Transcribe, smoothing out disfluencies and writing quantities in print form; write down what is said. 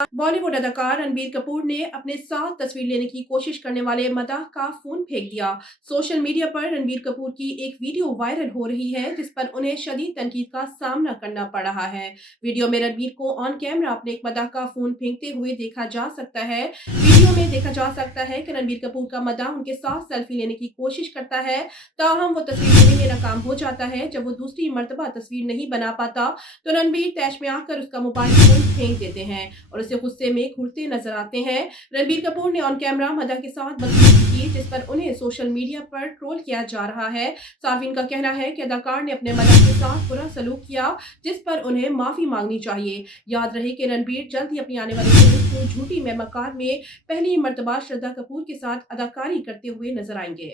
बॉलीवुड अदाकार रणबीर कपूर ने अपने साथ तस्वीर लेने की कोशिश करने वाले मदाह का फोन फेंक दिया। सोशल मीडिया पर रणबीर कपूर की एक वीडियो वायरल हो रही है जिस पर उन्हें शदीद तनकीद का सामना करना पड़ रहा है। वीडियो में रणबीर को ऑन कैमरा अपने एक मदाह का फोन फेंकते हुए देखा जा सकता है। वीडियो में देखा जा सकता है कि रणबीर कपूर का मदाह उनके साथ सेल्फी लेने की कोशिश करता है, ताहम वो तस्वीर लेने में नाकाम हो जाता है। जब वो दूसरी मर्तबा तस्वीर नहीं बना पाता तो रणबीर तैश में आकर उसका मोबाइल फोन फेंक देते हैं और उसे गुस्से में घूरते नजर आते हैं। रणबीर कपूर ने ऑन कैमरा मदा के साथ बदतमीजी की जिस पर उन्हें सोशल मीडिया पर ट्रोल किया जा रहा है। सार्फिन का कहना है कि अदाकार ने अपने मदा के साथ बुरा सलूक किया जिस पर उन्हें माफी मांगनी चाहिए। याद रहे कि रणबीर जल्द ही अपनी आने वाली फिल्म झूठी मैं मकान में पहली मर्तबा श्रद्धा कपूर के साथ अदाकारी करते हुए नजर आएंगे।